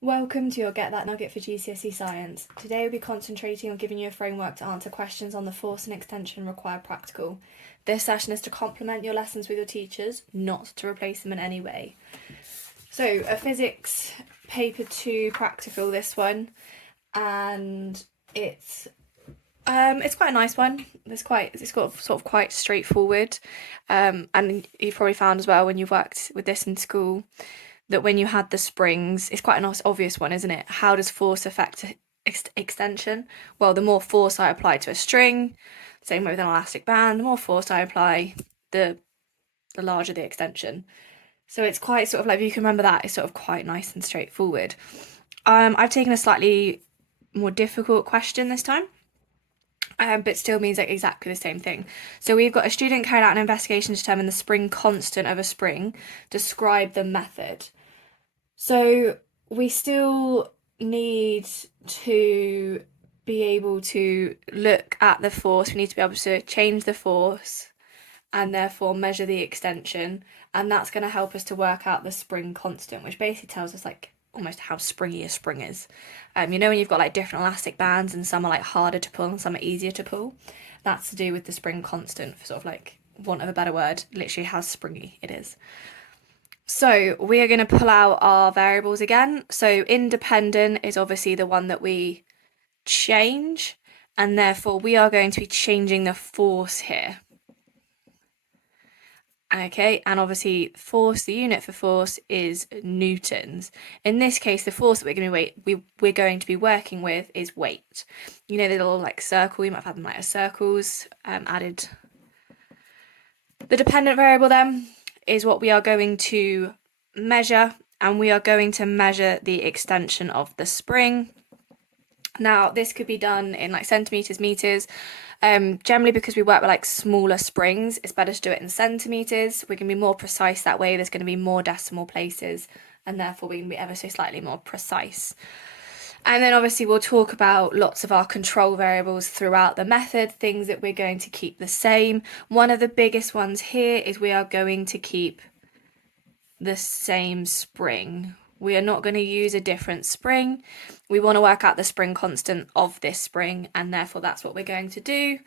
Welcome to your Get That Nugget for GCSE Science. Today we'll be concentrating on giving you a framework to answer questions on the force and extension required practical. This session is to complement your lessons with your teachers, not to replace them in any way. So, a physics paper 2 practical, this one, and it's quite a nice one. It's got sort of quite straightforward, and you've probably found as well when you've worked with this in school that when you had the springs, it's quite a nice obvious one, isn't it? How does force affect extension? Well, the more force I apply to a string, same way with an elastic band, the more force I apply, the larger the extension. So it's quite sort of like, if you can remember that, it's sort of quite nice and straightforward. I've taken a slightly more difficult question this time. But still means like exactly the same thing. So we've got a student carried out an investigation to determine the spring constant of a spring. Describe the method. So we still need to be able to look at the force. We need to be able to change the force and therefore measure the extension. And that's going to help us to work out the spring constant, which basically tells us like almost how springy a spring is. When you've got like different elastic bands and some are like harder to pull and some are easier to pull, that's to do with the spring constant, for sort of like want of a better word, literally how springy it is. So we are going to pull out our variables again. So independent is obviously the one that we change, and therefore we are going to be changing the force here. Okay, and obviously force, the unit for force is newtons. In this case, the force that we're going to be working with is weight. You know the little like circle, you might have had them like as circles added. The dependent variable then is what we are going to measure, and we are going to measure the extension of the spring. Now, this could be done in like centimeters, meters. Generally, because we work with like smaller springs, it's better to do it in centimeters. We can be more precise that way. There's going to be more decimal places, and therefore we can be ever so slightly more precise. And then obviously we'll talk about lots of our control variables throughout the method, things that we're going to keep the same. One of the biggest ones here is we are going to keep the same spring. We are not going to use a different spring. We want to work out the spring constant of this spring, and therefore that's what we're going to do,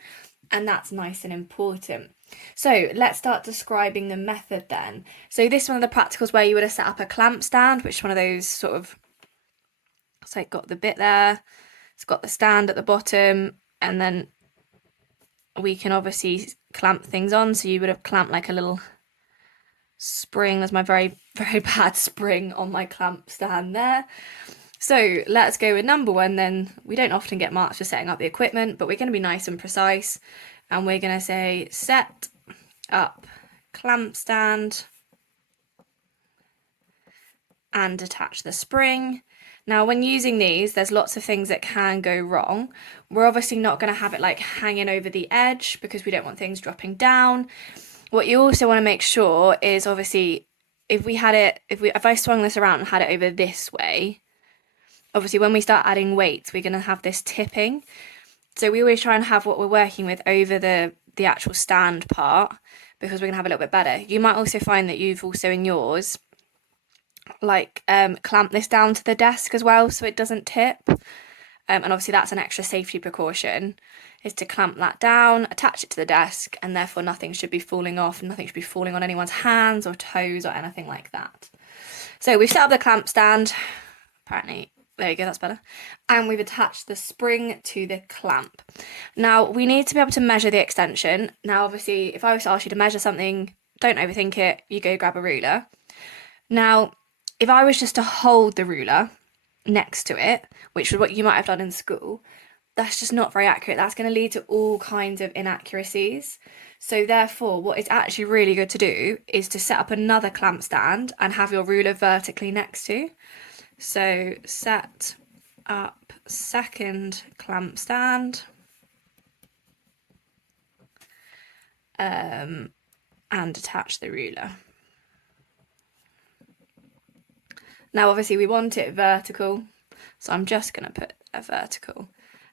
and that's nice and important. So let's start describing the method then. So this is one of the practicals where you would have set up a clamp stand, which is one of those sort of, so it got the bit there, it's got the stand at the bottom, and then we can obviously clamp things on. So you would have clamped like a little spring. There's my very, very bad spring on my clamp stand there. So let's go with number one then. We don't often get marks for setting up the equipment, but we're going to be nice and precise. And we're going to say set up clamp stand and attach the spring. Now, when using these, there's lots of things that can go wrong. We're obviously not going to have it like hanging over the edge because we don't want things dropping down. What you also want to make sure is obviously if I swung this around and had it over this way, obviously when we start adding weights, we're going to have this tipping. So we always try and have what we're working with over the actual stand part because we're going to have a little bit better. You might also find that you've also in yours like clamp this down to the desk as well so it doesn't tip. And obviously that's an extra safety precaution, is to clamp that down, attach it to the desk, and therefore nothing should be falling off, nothing should be falling on anyone's hands or toes or anything like that. So we've set up the clamp stand, apparently, there you go, that's better. And we've attached the spring to the clamp. Now, we need to be able to measure the extension. Now, obviously, if I was to ask you to measure something, don't overthink it, you go grab a ruler. Now, if I was just to hold the ruler next to it, which is what you might have done in school, that's just not very accurate. That's going to lead to all kinds of inaccuracies. So therefore, what is actually really good to do is to set up another clamp stand and have your ruler vertically next to. So set up second clamp stand and attach the ruler. Now, obviously, we want it vertical, so I'm just going to put a vertical.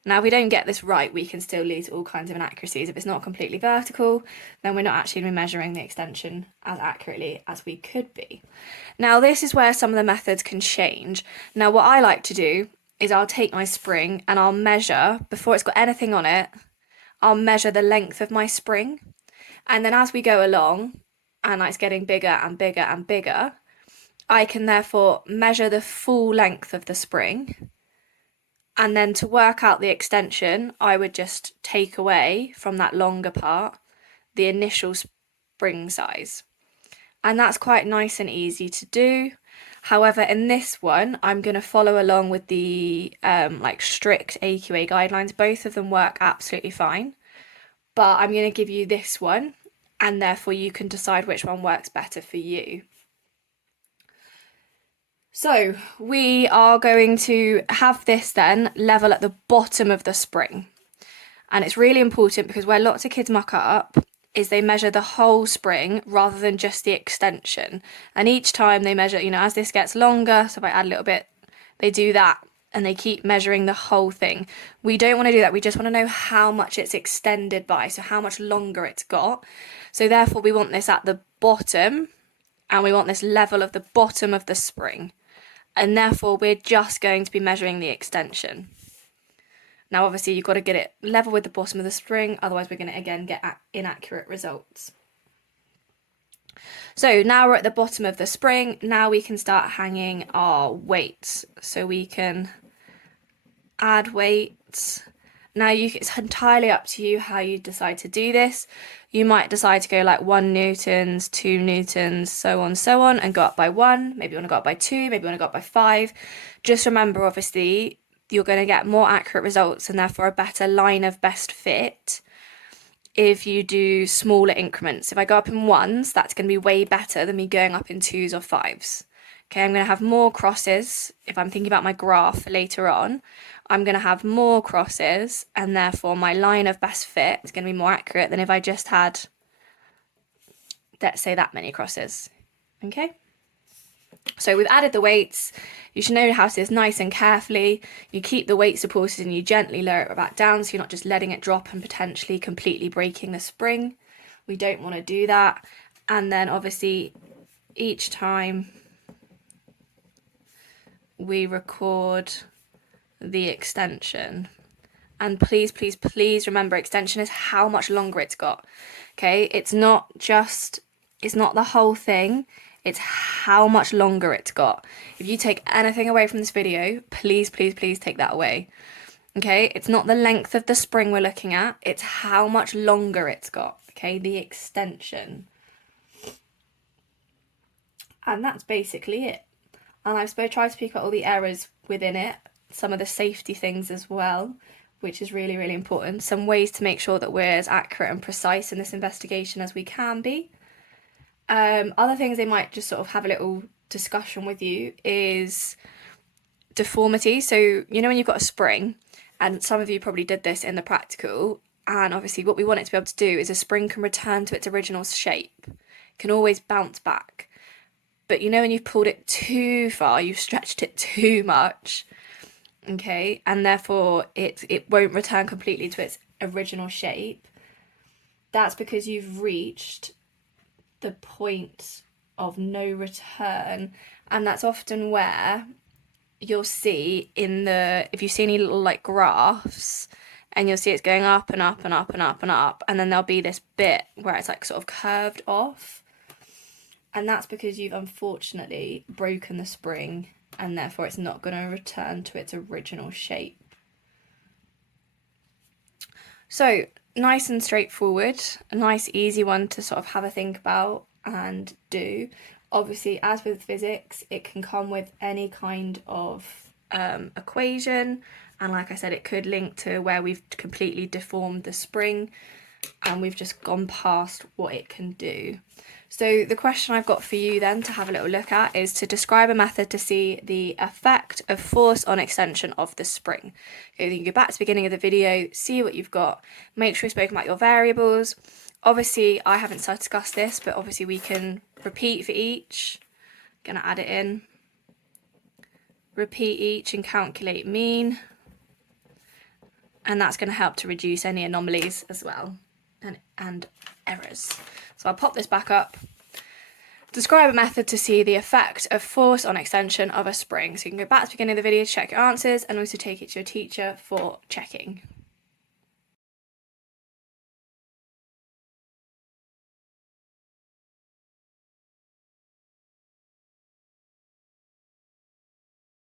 Now, if we don't get this right, we can still lead to all kinds of inaccuracies. If it's not completely vertical, then we're not actually going to be measuring the extension as accurately as we could be. Now, this is where some of the methods can change. Now, what I like to do is I'll take my spring and I'll measure, before it's got anything on it, I'll measure the length of my spring. And then as we go along, and it's getting bigger and bigger and bigger, I can therefore measure the full length of the spring. And then to work out the extension, I would just take away from that longer part the initial spring size. And that's quite nice and easy to do. However, in this one, I'm going to follow along with the strict AQA guidelines. Both of them work absolutely fine. But I'm going to give you this one, and therefore you can decide which one works better for you. So we are going to have this then level at the bottom of the spring. And it's really important because where lots of kids muck up is they measure the whole spring rather than just the extension. And each time they measure, as this gets longer, so if I add a little bit, they do that and they keep measuring the whole thing. We don't want to do that. We just want to know how much it's extended by, so how much longer it's got. So therefore we want this at the bottom, and we want this level of the bottom of the spring. And therefore we're just going to be measuring the extension. Now obviously you've got to get it level with the bottom of the spring, otherwise we're going to again get inaccurate results. So now we're at the bottom of the spring. Now we can start hanging our weights. So we can add weights. Now it's entirely up to you how you decide to do this. You might decide to go like 1 newtons, 2 newtons, so on, and go up by 1. Maybe you want to go up by 2, maybe you want to go up by 5. Just remember, obviously, you're going to get more accurate results and therefore a better line of best fit if you do smaller increments. If I go up in 1s, that's going to be way better than me going up in 2s or 5s. Okay, I'm going to have more crosses. If I'm thinking about my graph later on, I'm going to have more crosses, and therefore my line of best fit is going to be more accurate than if I just had, let's say, that many crosses. Okay? So we've added the weights. You should know how to do this nice and carefully. You keep the weight supported and you gently lower it back down, so you're not just letting it drop and potentially completely breaking the spring. We don't want to do that. And then obviously each time we record the extension, and please remember, extension is how much longer it's got. Okay, it's not the whole thing, it's how much longer it's got. If you take anything away from this video, please take that away. Okay, it's not the length of the spring we're looking at, it's how much longer it's got. Okay, the extension. And that's basically it. And I've tried to pick out all the errors within it, some of the safety things as well, which is really, really important. Some ways to make sure that we're as accurate and precise in this investigation as we can be. Other things they might just sort of have a little discussion with you is deformity. So, when you've got a spring, and some of you probably did this in the practical, and obviously what we want it to be able to do is a spring can return to its original shape. It can always bounce back. But when you've pulled it too far, you've stretched it too much, okay, and therefore it won't return completely to its original shape. That's because you've reached the point of no return, and that's often where you'll see if you see any little graphs, and you'll see it's going up and up and up and up and up, and then there'll be this bit where it's sort of curved off. And that's because you've unfortunately broken the spring, and therefore it's not going to return to its original shape. So, nice and straightforward, a nice easy one to sort of have a think about and do. Obviously, as with physics, it can come with any kind of equation, and like I said, it could link to where we've completely deformed the spring and we've just gone past what it can do. So the question I've got for you then to have a little look at is to describe a method to see the effect of force on extension of the spring. Okay, you can go back to the beginning of the video, see what you've got, make sure you've spoken about your variables. Obviously, I haven't discussed this, but obviously we can repeat for each. I'm going to add it in. Repeat each and calculate mean. and that's going to help to reduce any anomalies as well and errors. So I'll pop this back up. Describe a method to see the effect of force on extension of a spring. So you can go back to the beginning of the video to check your answers and also take it to your teacher for checking.